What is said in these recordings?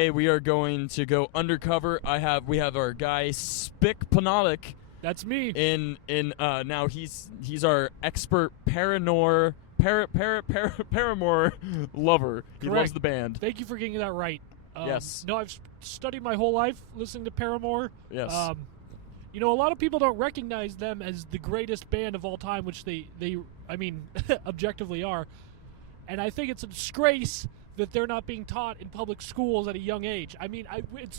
Hey, we are going to go undercover. We have our guy Spick Panalik. That's me. Now he's our expert Paramore lover. He Correct. loves the band. Thank you for getting that right. Yes. No, I've studied my whole life listening to Paramore. Yes. A lot of people don't recognize them as the greatest band of all time, which they objectively are. And I think it's a disgrace that they're not being taught in public schools at a young age. I mean,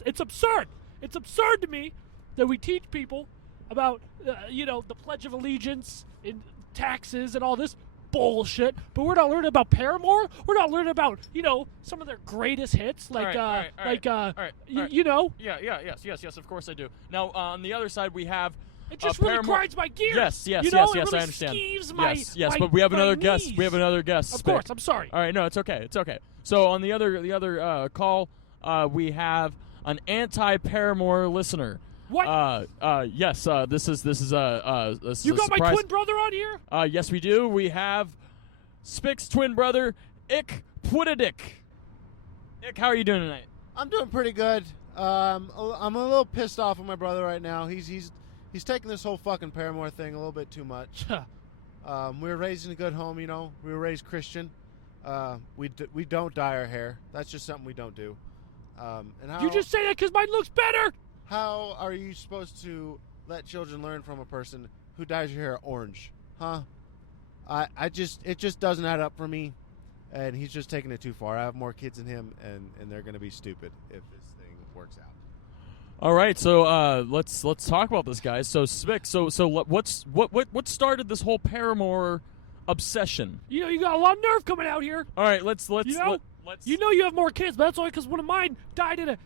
it's absurd. It's absurd to me that we teach people about, the Pledge of Allegiance and taxes and all this bullshit, but we're not learning about Paramore. We're not learning about, some of their greatest hits, like, Yes, of course I do. Now, on the other side, we have it just really Paramore. Grinds my gears. Yes, it I really understand. Skeeves Yes, but we have another guest. knees. We have another guest. Of course, I'm sorry. All right, no, it's okay. So on the other call, we have an anti-Paramore listener. What? Yes. This is You got surprise. my twin brother on here? Yes, we do. We have Spick's twin brother, Ick Pwitadik. Ick, how are you doing tonight? I'm doing pretty good. I'm a little pissed off with my brother right now. He's taking this whole fucking Paramore thing a little bit too much. We were raised in a good home, We were raised Christian. We don't dye our hair. That's just something we don't do. You just say that because mine looks better. How are you supposed to let children learn from a person who dyes your hair orange? Huh? It just doesn't add up for me, and he's just taking it too far. I have more kids than him, and they're going to be stupid if this thing works out. All right, so let's talk about this, guys. So Spick, so what started this whole Paramore obsession? You got a lot of nerve coming out here. All right, let's. You have more kids, but that's only because one of mine died in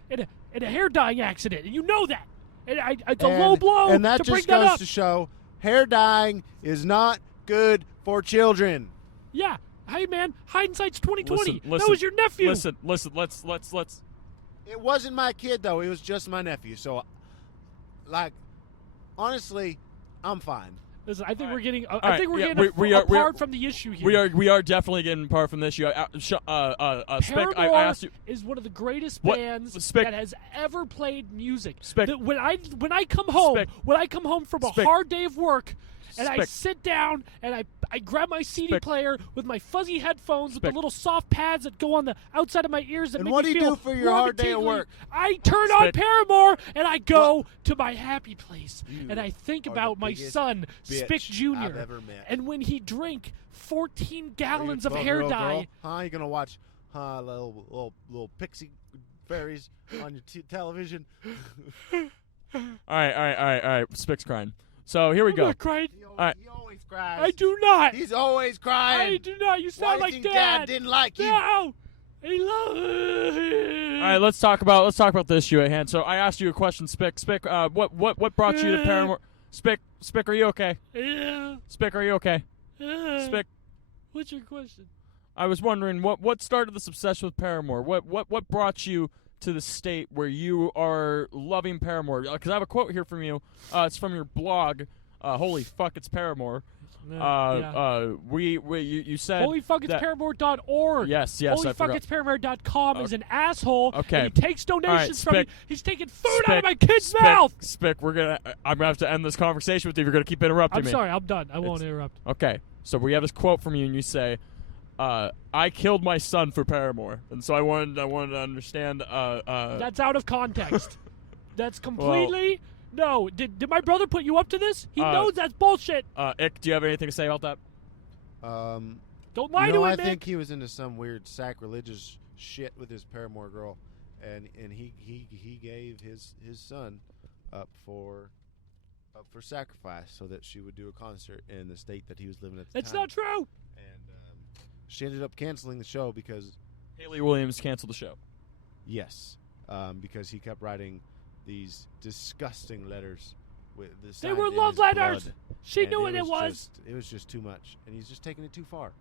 a hair dyeing accident, and you know that. And it's a low blow. And that to just bring that goes up. to show hair dyeing is not good for children. Yeah. Hey, man, hindsight's 20/20. Listen, that was your nephew. Listen. Let's. It wasn't my kid though. It was just my nephew. So, honestly, I'm fine. Listen, I think we're getting. We are apart from the issue here. We are definitely getting apart from this issue. Spick, Paramore I asked you, is one of the greatest What? bands Spick. that has ever played music. Spick. When I come home, Spick. when I come home from a Spick. hard day of work, and I Spick. sit down and I grab my CD Spick. player with my fuzzy headphones with the Spick. little soft pads that go on the outside of my ears that And make what me do you feel do for your warm hard and day of tingly. work? I turn on Spick. Paramore and I go to my happy place and I think are about the my biggest son, Spick bitch Jr. I've ever met. And when he drank 14 gallons of Are you a hair 12-year-old dye. girl? Huh? You gonna watch little pixie fairies on your television? all right. Spick's crying. So here we I'm go. not crying. He always cries. I do not. He's always crying. I do not. You sound Why like do you think Dad. Dad didn't like you? No. He loves. All right, let's talk about the issue at hand. So I asked you a question, Spick. Spick, what brought you to Paramore? Spick, are you okay? Yeah. Spick, are you okay? Spick, What's your question? I was wondering what started this obsession with Paramore. What brought you to the state where you are loving Paramore? Because I have a quote here from you. It's from your blog. Holy fuck, it's Paramore. You said Holy fuck, it's that- Paramore.org. Yes. Holy I fuck, forgot. it's Paramore.com is an asshole. Okay. And he takes donations from me. Spick. He's taking food out of my Spick, kid's Spick, mouth. Spick, I'm gonna have to end this conversation with you. You're gonna keep interrupting I'm me. sorry, I'm done. I won't interrupt. Okay, so we have this quote from you, and you say, "I killed my son for Paramore," and so I wanted to understand. That's out of context. That's completely. No, did my brother put you up to this? He knows that's bullshit. Ick, do you have anything to say about that? Don't lie to him, I man. think he was into some weird sacrilegious shit with his Paramore girl, and he gave his son up for sacrifice so that she would do a concert in the state that he was living at the That's time. not true. And she ended up canceling the show because Haley Williams canceled the show. yes, because he kept writing these disgusting letters with the They sign were in love his letters. blood. She And knew what it was. It was just too much, and he's just taking it too far.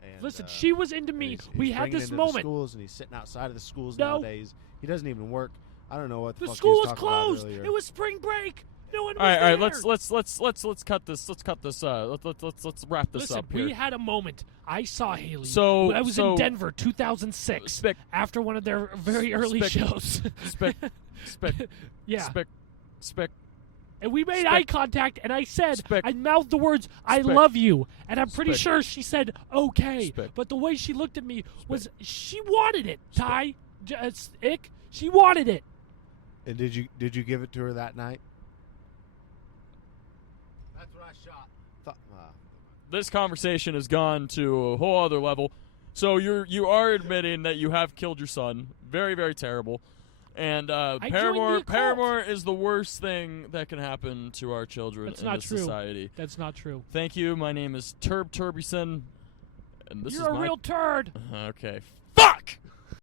And, Listen, she was into and me. he's We had bringing it this into the moment. schools, and he's sitting outside of the schools No. nowadays. He doesn't even work. I don't know what the The fuck school he was was talking about closed. earlier. It was spring break. No one was All right. there. Let's cut this. Let's wrap this Listen, up here. we had a moment. I saw Haley. So I was in Denver, 2006, after one of their very early shows. Yeah. And we made eye contact, and I said, I mouthed the words, I love you. And I'm pretty sure she said, okay. But the way she looked at me was, she wanted it, Ty. Ick. She wanted it. And did you give it to her that night? That's what I shot. This conversation has gone to a whole other level. So you are admitting that you have killed your son. Very, very terrible. And Paramore is the worst thing that can happen to our children in this society. That's not true. Thank you. My name is Turbison. And this You're a real turd. Okay. Fuck!